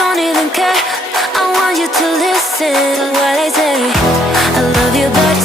don't even care. I want you to listen to what I say. I love you, but